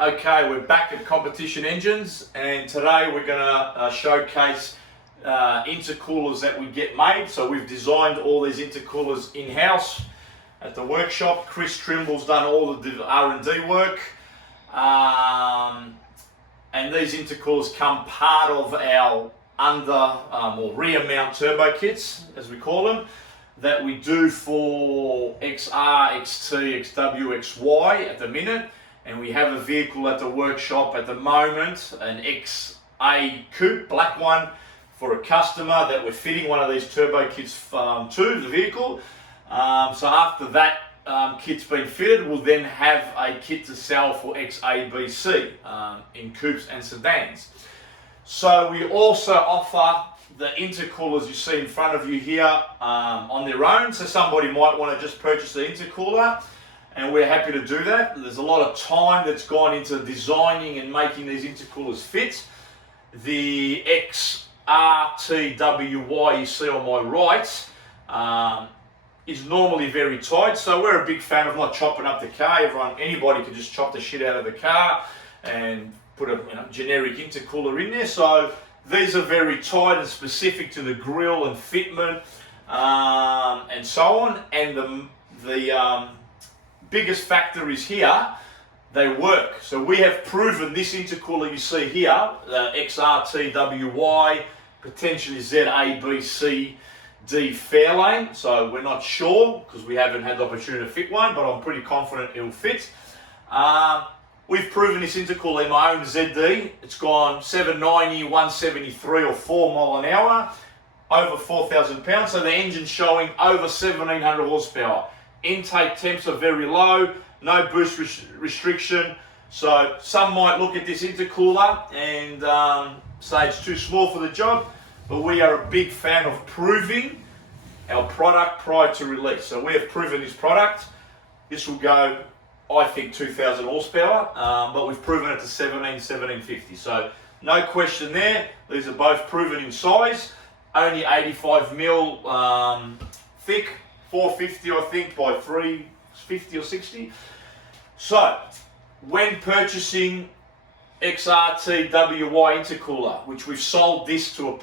Okay, we're back at Competition Engines, and today we're going to showcase intercoolers that we get made. So we've designed all these intercoolers in-house at the workshop. Chris Trimble's done all the R&D work, and these intercoolers come part of our or rear mount turbo kits, as we call them, that we do for XR, XT, XW, XY at the minute. And we have a vehicle at the workshop at the moment, an XA coupe, black one, for a customer that we're fitting one of these turbo kits to the vehicle. So after that kit's been fitted, we'll then have a kit to sell for XABC in coupes and sedans. So we also offer the intercoolers you see in front of you here on their own. So somebody might want to just purchase the intercooler, and we're happy to do that. There's a lot of time that's gone into designing and making these intercoolers fit. The XRTWY you see on my right is normally very tight, so we're a big fan of not chopping up the car. Anybody can just chop the shit out of the car and put a generic intercooler in there. So these are very tight and specific to the grille and fitment and so on. And the biggest factor is here, they work. So we have proven this intercooler you see here, the XRTWY, potentially ZABCD Fairlane. So we're not sure because we haven't had the opportunity to fit one, but I'm pretty confident it'll fit. We've proven this intercooler in my own ZD. It's gone 790, 173 or 4 mile an hour, over 4,000 pounds. So the engine's showing over 1,700 horsepower. Intake temps are very low, no boost restriction. So some might look at this intercooler and say it's too small for the job, but we are a big fan of proving our product prior to release. So we have proven this product. This will go, I think, 2,000 horsepower, but we've proven it to 1750. So no question there. These are both proven in size, only 85 mil thick, 450 I think by 350 or 60. So when purchasing XRTWY intercooler, which we've sold this to a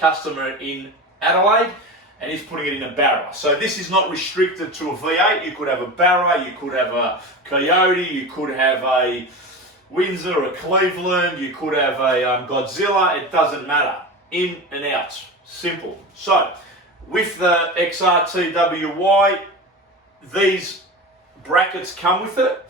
customer in Adelaide, and he's putting it in a Barra. So this is not restricted to a V8. You could have a Barra, you could have a Coyote, you could have a Windsor, a Cleveland, you could have a Godzilla. It doesn't matter. In and out. Simple. So with the XRTWY, these brackets come with it,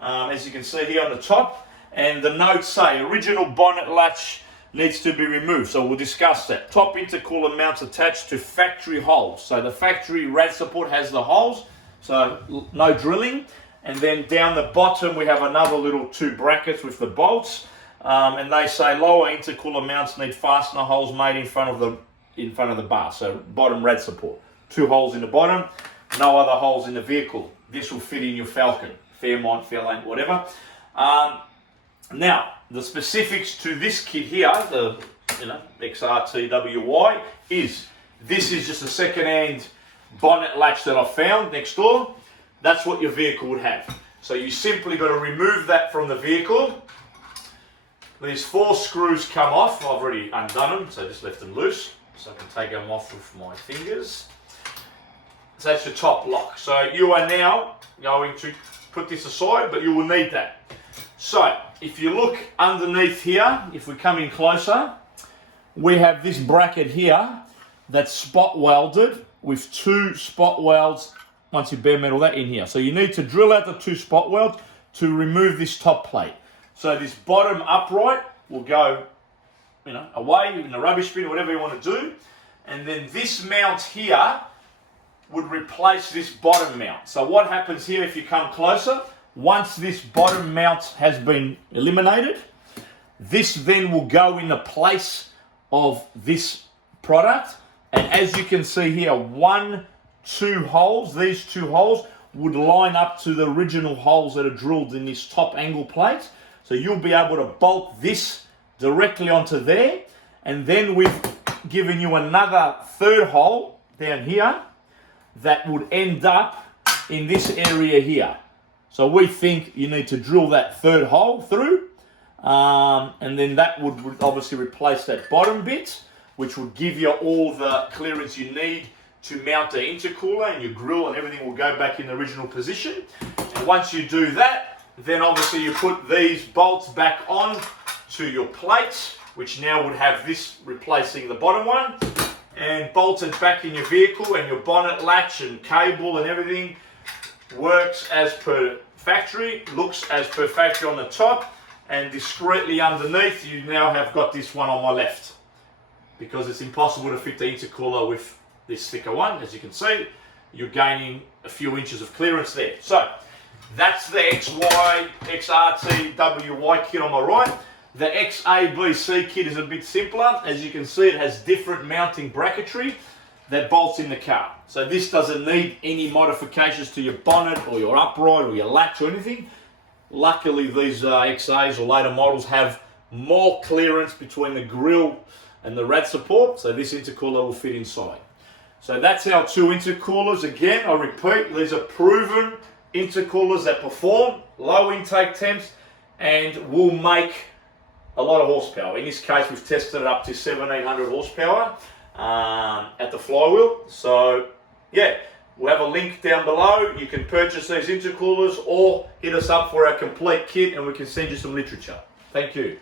as you can see here on the top, and the notes say original bonnet latch needs to be removed, so we'll discuss that. Top intercooler mounts attached to factory holes. So the factory rad support has the holes, so no drilling. And then down the bottom we have another little 2 brackets with the bolts, and they say lower intercooler mounts need fastener holes made in front of the bar. So bottom rad support, 2 holes in the bottom, no other holes in the vehicle. This will fit in your Falcon, Fairmont, Fairlane, whatever. Now, the specifics to this kit here, the XRTWY, is this is just a second-hand bonnet latch that I found next door. That's what your vehicle would have. So you simply got to remove that from the vehicle. These 4 screws come off. I've already undone them, so I just left them loose. So I can take them off with my fingers. So that's your top lock. So you are now going to put this aside, but you will need that. So if you look underneath here, if we come in closer, we have this bracket here that's spot welded with 2 spot welds. Once you bare metal that in here. So you need to drill out the 2 spot welds to remove this top plate. So this bottom upright will go away in the rubbish bin, whatever you want to do. And then this mount here would replace this bottom mount. So what happens here if you come closer, once this bottom mount has been eliminated, this then will go in the place of this product. And as you can see here, 1, 2 holes, these 2 holes would line up to the original holes that are drilled in this top angle plate. So you'll be able to bolt this directly onto there, and then we've given you another 3rd hole down here that would end up in this area here. So we think you need to drill that third hole through, and then that would obviously replace that bottom bit, which would give you all the clearance you need to mount the intercooler, and your grill and everything will go back in the original position. And once you do that, then obviously you put these bolts back on to your plates, which now would have this replacing the bottom one, and bolted back in your vehicle, and your bonnet latch and cable and everything works as per factory, looks as per factory on the top, and discreetly underneath you now have got this one on my left, because it's impossible to fit the intercooler with this thicker one. As you can see, you're gaining a few inches of clearance there. So that's the XY, XRT, WY kit on my right. The XABC kit is a bit simpler. As you can see, it has different mounting bracketry that bolts in the car. So this doesn't need any modifications to your bonnet or your upright or your latch or anything. Luckily, these XAs or later models have more clearance between the grille and the rad support, so this intercooler will fit inside. So that's our two intercoolers. Again, I repeat, these are proven intercoolers that perform low intake temps and will make a lot of horsepower. In this case, we've tested it up to 1700 horsepower at the flywheel. So yeah, we'll have a link down below. You can purchase these intercoolers or hit us up for our complete kit and we can send you some literature. Thank you.